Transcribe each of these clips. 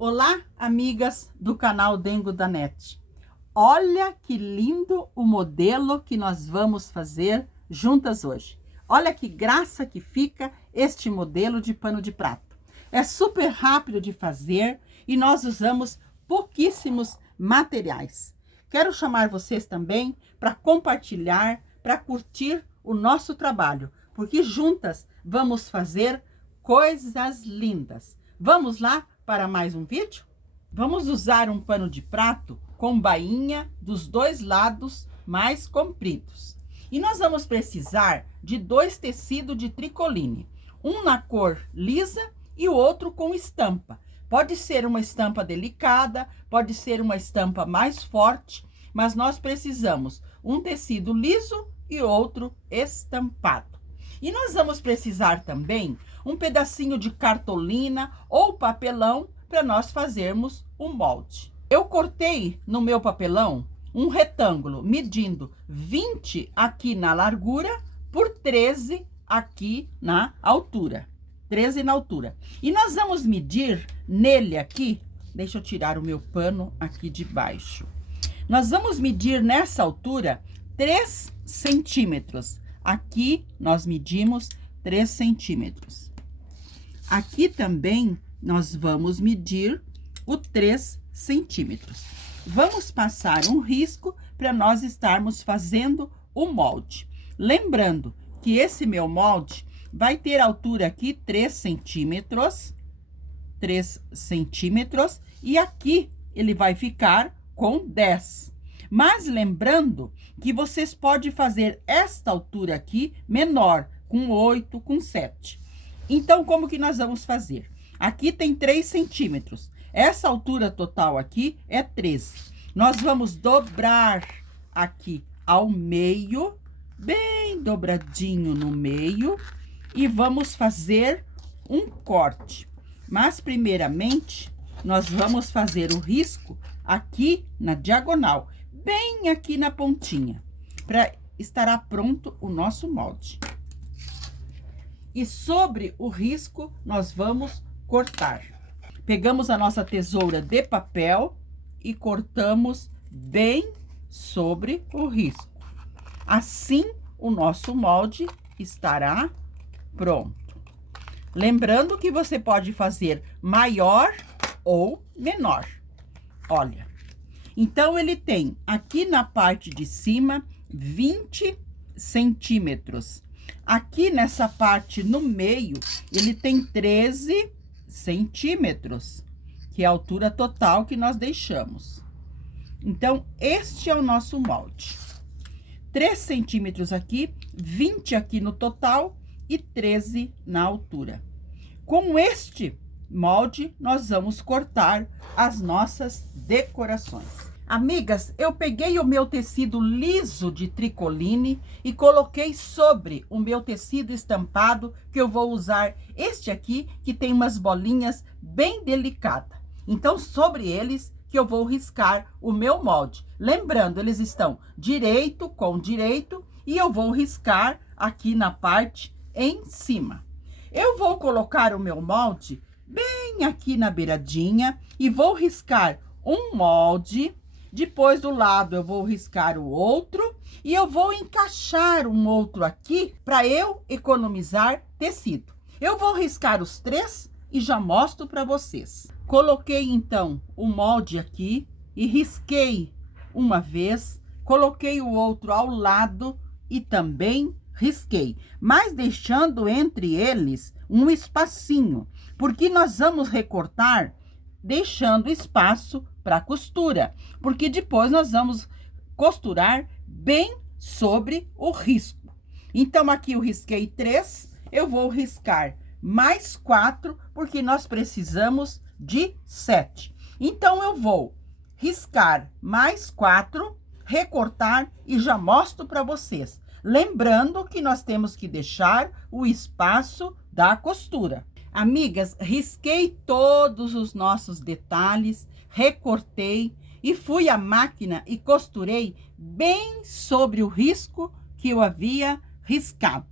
Olá, amigas do canal Dengo da Net. Olha que lindo o modelo que nós vamos fazer juntas hoje. Olha que graça que fica este modelo de pano de prato. É super rápido de fazer e nós usamos pouquíssimos materiais. Quero chamar vocês também para compartilhar, para curtir o nosso trabalho, porque juntas vamos fazer coisas lindas. Vamos lá para mais um vídeo? Vamos usar um pano de prato com bainha dos dois lados mais compridos. E nós vamos precisar de dois tecidos de tricoline, um na cor lisa e o outro com estampa. Pode ser uma estampa delicada, pode ser uma estampa mais forte, mas nós precisamos um tecido liso e outro estampado. E nós vamos precisar também um pedacinho de cartolina ou papelão para nós fazermos o molde. Eu cortei no meu papelão um retângulo medindo 20 aqui na largura por 13 aqui na altura. 13 na altura. E nós vamos medir nele aqui, deixa eu tirar o meu pano aqui de baixo. Nós vamos medir nessa altura 3 centímetros. Aqui nós medimos 3 centímetros. Aqui também nós vamos medir o 3 centímetros. Vamos passar um risco para nós estarmos fazendo o molde. Lembrando que esse meu molde vai ter altura aqui 3 centímetros. 3 centímetros. E aqui ele vai ficar com 10. Mas lembrando que vocês podem fazer esta altura aqui menor, com 8, com 7. Então, como que nós vamos fazer? Aqui tem 3 centímetros. Essa altura total aqui é 13. Nós vamos dobrar aqui ao meio, bem dobradinho no meio, e vamos fazer um corte. Mas, primeiramente, nós vamos fazer o risco aqui na diagonal, bem aqui na pontinha, para estará pronto o nosso molde. E sobre o risco, nós vamos cortar. Pegamos a nossa tesoura de papel e cortamos bem sobre o risco. Assim, o nosso molde estará pronto. Lembrando que você pode fazer maior ou menor. Olha. Então, ele tem aqui na parte de cima 20 centímetros. Aqui nessa parte no meio, ele tem 13 centímetros, que é a altura total que nós deixamos. Então, este é o nosso molde. 3 centímetros aqui, 20 aqui no total e 13 na altura. Com este molde, nós vamos cortar as nossas decorações. Amigas, eu peguei o meu tecido liso de tricoline e coloquei sobre o meu tecido estampado, que eu vou usar este aqui, que tem umas bolinhas bem delicadas. Então, sobre eles que eu vou riscar o meu molde. Lembrando, eles estão direito com direito e eu vou riscar aqui na parte em cima. Eu vou colocar o meu molde bem aqui na beiradinha e vou riscar um molde. Depois do lado eu vou riscar o outro e eu vou encaixar um outro aqui para eu economizar tecido. Eu vou riscar os 3 e já mostro para vocês. Coloquei então o molde aqui e risquei uma vez, coloquei o outro ao lado e também risquei, mas deixando entre eles um espacinho, porque nós vamos recortar deixando espaço para costura, porque depois nós vamos costurar bem sobre o risco. Então, aqui eu risquei 3, eu vou riscar mais 4, porque nós precisamos de 7. Então, eu vou riscar mais 4, recortar e já mostro para vocês. Lembrando que nós temos que deixar o espaço da costura. Amigas, risquei todos os nossos detalhes, recortei e fui à máquina e costurei bem sobre o risco que eu havia riscado.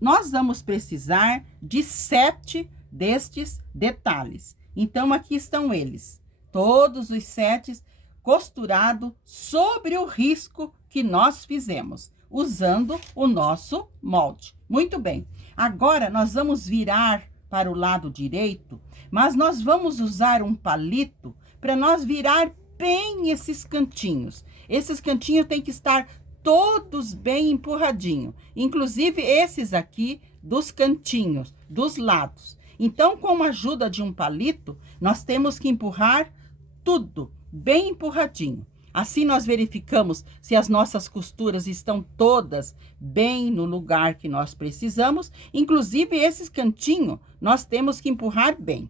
Nós vamos precisar de 7 destes detalhes. Então, aqui estão eles, todos os 7 costurados sobre o risco que nós fizemos, usando o nosso molde. Muito bem. Agora, nós vamos virar para o lado direito, mas nós vamos usar um palito para nós virar bem esses cantinhos. Esses cantinhos têm que estar todos bem empurradinhos, inclusive esses aqui dos cantinhos, dos lados. Então, com a ajuda de um palito, nós temos que empurrar tudo bem empurradinho. Assim, nós verificamos se as nossas costuras estão todas bem no lugar que nós precisamos. Inclusive, esses cantinhos, nós temos que empurrar bem.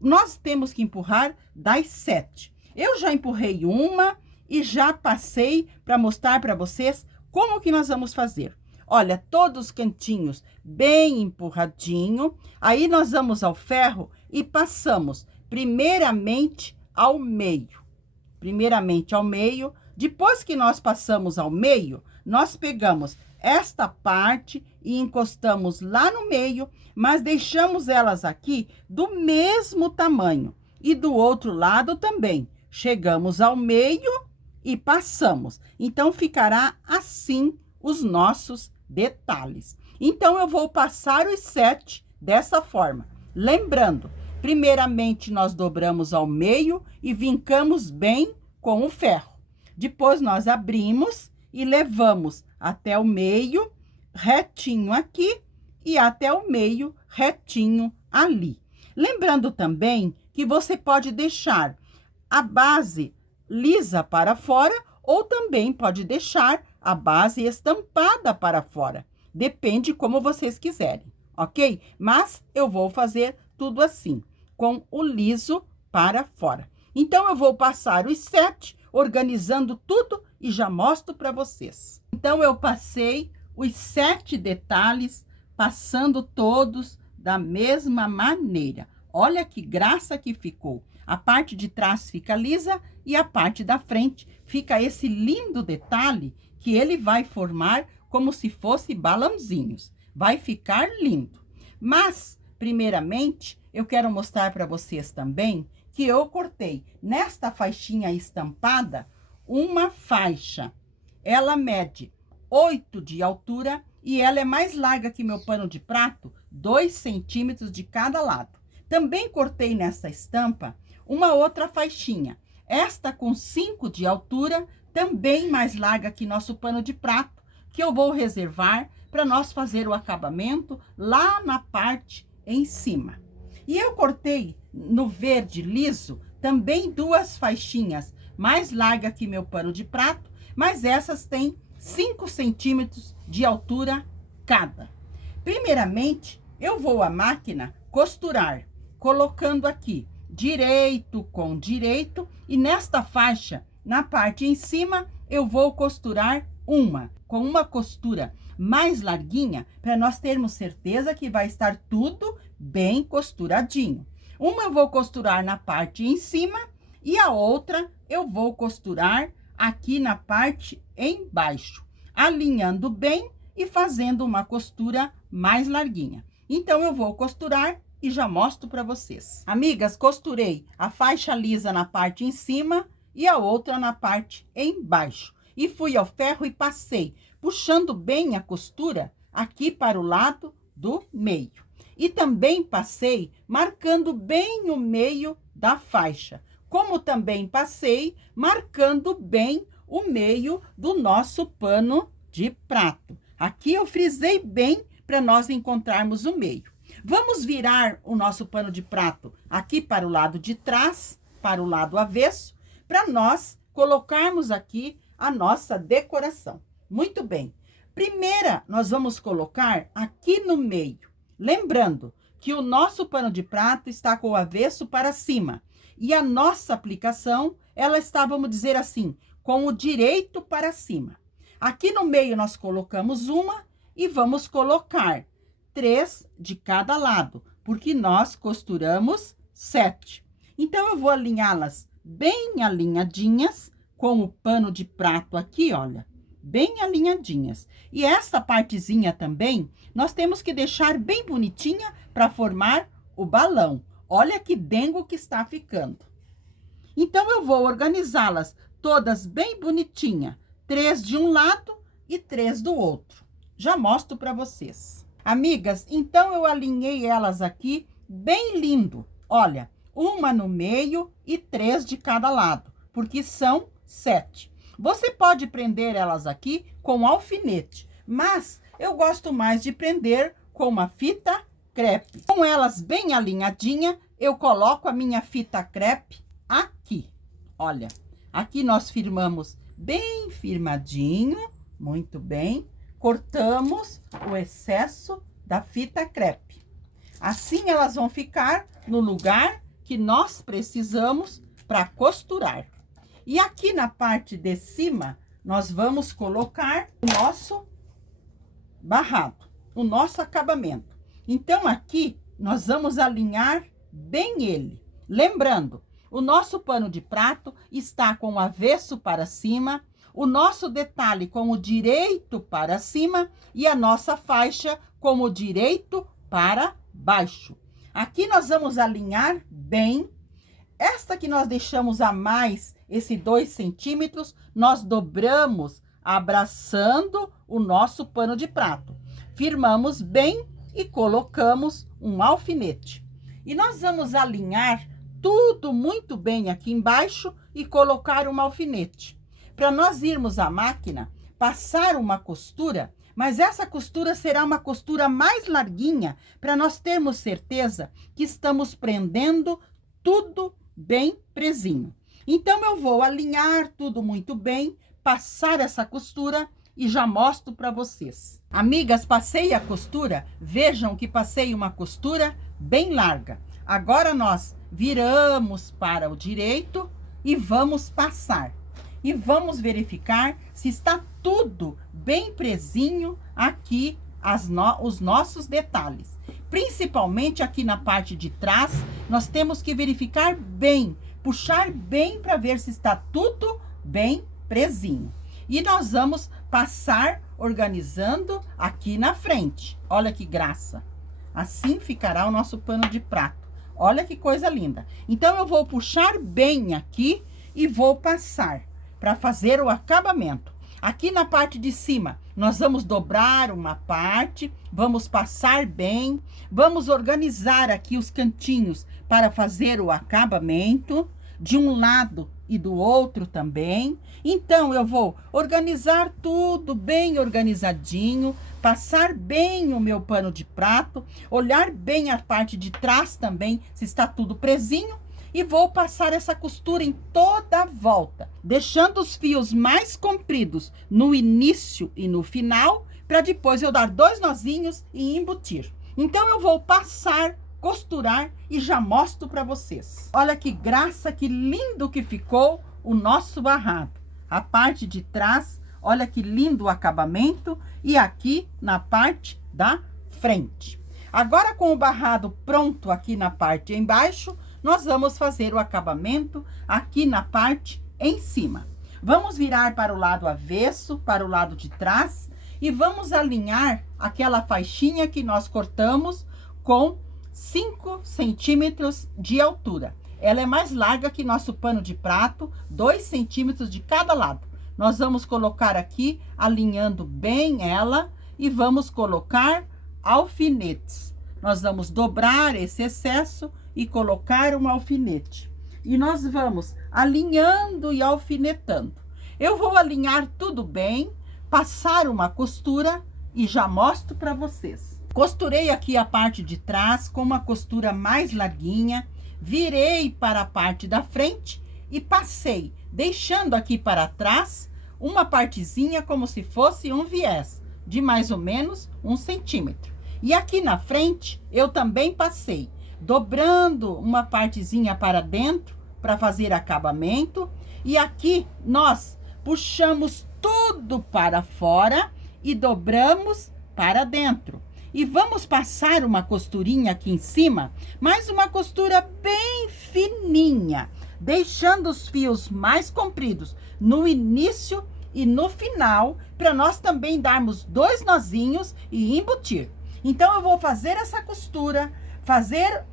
Nós temos que empurrar das 7. Eu já empurrei uma e já passei para mostrar para vocês como que nós vamos fazer. Olha, todos os cantinhos bem empurradinho. Aí, nós vamos ao ferro e passamos primeiramente ao meio. Primeiramente ao meio. Depois que nós passamos ao meio, nós pegamos esta parte e encostamos lá no meio, mas deixamos elas aqui do mesmo tamanho. E do outro lado também. Chegamos ao meio e passamos. Então, ficará assim os nossos detalhes. Então, eu vou passar os 7 dessa forma. Lembrando, primeiramente, nós dobramos ao meio e vincamos bem com o ferro. Depois, nós abrimos e levamos até o meio, retinho aqui, e até o meio, retinho ali. Lembrando também que você pode deixar a base lisa para fora ou também pode deixar a base estampada para fora. Depende como vocês quiserem, ok? Mas eu vou fazer tudo assim, com o liso para fora. Então, eu vou passar os 7, organizando tudo e já mostro para vocês. Então, eu passei os 7 detalhes, passando todos da mesma maneira. Olha que graça que ficou. A parte de trás fica lisa e a parte da frente fica esse lindo detalhe que ele vai formar como se fosse balãozinhos. Vai ficar lindo. Mas, primeiramente, eu quero mostrar para vocês também que eu cortei nesta faixinha estampada uma faixa. Ela mede 8 de altura e ela é mais larga que meu pano de prato, 2 centímetros de cada lado. Também cortei nessa estampa uma outra faixinha. Esta com 5 de altura, também mais larga que nosso pano de prato, que eu vou reservar para nós fazer o acabamento lá na parte em cima. E eu cortei no verde liso também 2 faixinhas, mais larga que meu pano de prato, mas essas têm 5 centímetros de altura cada. Primeiramente, eu vou à máquina costurar, colocando aqui direito com direito, e nesta faixa, na parte em cima, eu vou costurar com uma costura mais larguinha, para nós termos certeza que vai estar tudo bem costuradinho. Uma eu vou costurar na parte em cima e a outra eu vou costurar aqui na parte embaixo, alinhando bem e fazendo uma costura mais larguinha. Então, eu vou costurar e já mostro para vocês. Amigas, costurei a faixa lisa na parte em cima e a outra na parte embaixo. E fui ao ferro e passei, puxando bem a costura aqui para o lado do meio. E também passei marcando bem o meio da faixa, como também passei marcando bem o meio do nosso pano de prato. Aqui eu frisei bem para nós encontrarmos o meio. Vamos virar o nosso pano de prato aqui para o lado de trás, para o lado avesso, para nós colocarmos aqui a nossa decoração. Muito bem. Primeira, nós vamos colocar aqui no meio. Lembrando que o nosso pano de prato está com o avesso para cima. E a nossa aplicação, ela está, vamos dizer assim, com o direito para cima. Aqui no meio, nós colocamos uma e vamos colocar 3 de cada lado, porque nós costuramos 7. Então, eu vou alinhá-las bem alinhadinhas, com o pano de prato aqui, olha, bem alinhadinhas. E essa partezinha também, nós temos que deixar bem bonitinha para formar o balão. Olha que dengo que está ficando. Então, eu vou organizá-las todas bem bonitinha. 3 de um lado e 3 do outro. Já mostro para vocês. Amigas, então eu alinhei elas aqui bem lindo. Olha, uma no meio e 3 de cada lado, porque são 7. Você pode prender elas aqui com alfinete, mas eu gosto mais de prender com uma fita crepe. Com elas bem alinhadinha, eu coloco a minha fita crepe aqui. Olha, aqui nós firmamos bem firmadinho, muito bem. Cortamos o excesso da fita crepe. Assim elas vão ficar no lugar que nós precisamos para costurar. E aqui na parte de cima, nós vamos colocar o nosso barrado, o nosso acabamento. Então, aqui, nós vamos alinhar bem ele. Lembrando, o nosso pano de prato está com o avesso para cima, o nosso detalhe com o direito para cima e a nossa faixa com o direito para baixo. Aqui nós vamos alinhar bem. Esta que nós deixamos a mais, esse 2 centímetros, nós dobramos, abraçando o nosso pano de prato. Firmamos bem e colocamos um alfinete. E nós vamos alinhar tudo muito bem aqui embaixo e colocar um alfinete. Para nós irmos à máquina, passar uma costura, mas essa costura será uma costura mais larguinha, para nós termos certeza que estamos prendendo tudo bem presinho. Então, eu vou alinhar tudo muito bem, passar essa costura e já mostro para vocês. Amigas, passei a costura, vejam que passei uma costura bem larga. Agora, nós viramos para o direito e vamos passar. E vamos verificar se está tudo bem presinho aqui, os nossos detalhes. Principalmente aqui na parte de trás, nós temos que verificar bem, puxar bem para ver se está tudo bem presinho. E nós vamos passar organizando aqui na frente. Olha que graça! Assim ficará o nosso pano de prato. Olha que coisa linda! Então, eu vou puxar bem aqui e vou passar para fazer o acabamento. Aqui na parte de cima, nós vamos dobrar uma parte, vamos passar bem, vamos organizar aqui os cantinhos para fazer o acabamento, de um lado e do outro também. Então, eu vou organizar tudo bem organizadinho, passar bem o meu pano de prato, olhar bem a parte de trás também, se está tudo presinho. E vou passar essa costura em toda a volta, deixando os fios mais compridos no início e no final, para depois eu dar 2 nozinhos e embutir. Então, eu vou passar, costurar e já mostro para vocês. Olha que graça, que lindo que ficou o nosso barrado. A parte de trás, olha que lindo o acabamento, e aqui na parte da frente. Agora, com o barrado pronto aqui na parte embaixo, nós vamos fazer o acabamento aqui na parte em cima. Vamos virar para o lado avesso, para o lado de trás, e vamos alinhar aquela faixinha que nós cortamos com 5 centímetros de altura. Ela é mais larga que nosso pano de prato, 2 centímetros de cada lado. Nós vamos colocar aqui, alinhando bem ela, e vamos colocar alfinetes. Nós vamos dobrar esse excesso e colocar um alfinete. E nós vamos alinhando e alfinetando. Eu vou alinhar tudo bem, passar uma costura e já mostro para vocês. Costurei aqui a parte de trás com uma costura mais larguinha, virei para a parte da frente e passei, deixando aqui para trás uma partezinha como se fosse um viés, de mais ou menos 1 centímetro. E aqui na frente, eu também passei, dobrando uma partezinha para dentro, para fazer acabamento. E aqui, nós puxamos tudo para fora e dobramos para dentro. E vamos passar uma costurinha aqui em cima, mas uma costura bem fininha, deixando os fios mais compridos no início e no final, para nós também darmos 2 nozinhos e embutir. Então, eu vou fazer essa costura,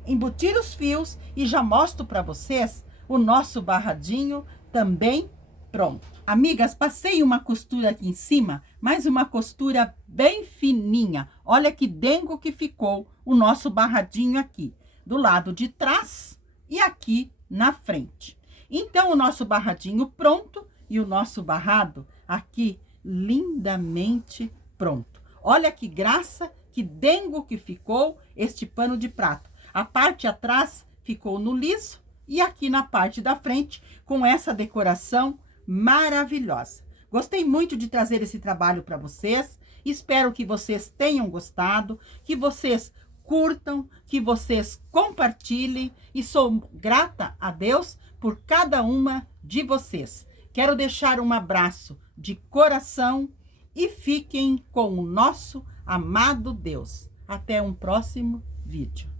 embutir os fios e já mostro para vocês o nosso barradinho também pronto. Amigas, passei uma costura aqui em cima, mas uma costura bem fininha. Olha que dengo que ficou o nosso barradinho aqui, do lado de trás e aqui na frente. Então, o nosso barradinho pronto e o nosso barrado aqui lindamente pronto. Olha que graça, que dengo que ficou este pano de prato. A parte atrás ficou no liso e aqui na parte da frente com essa decoração maravilhosa. Gostei muito de trazer esse trabalho para vocês. Espero que vocês tenham gostado, que vocês curtam, que vocês compartilhem e sou grata a Deus por cada uma de vocês. Quero deixar um abraço de coração e fiquem com o nosso amado Deus. Até um próximo vídeo.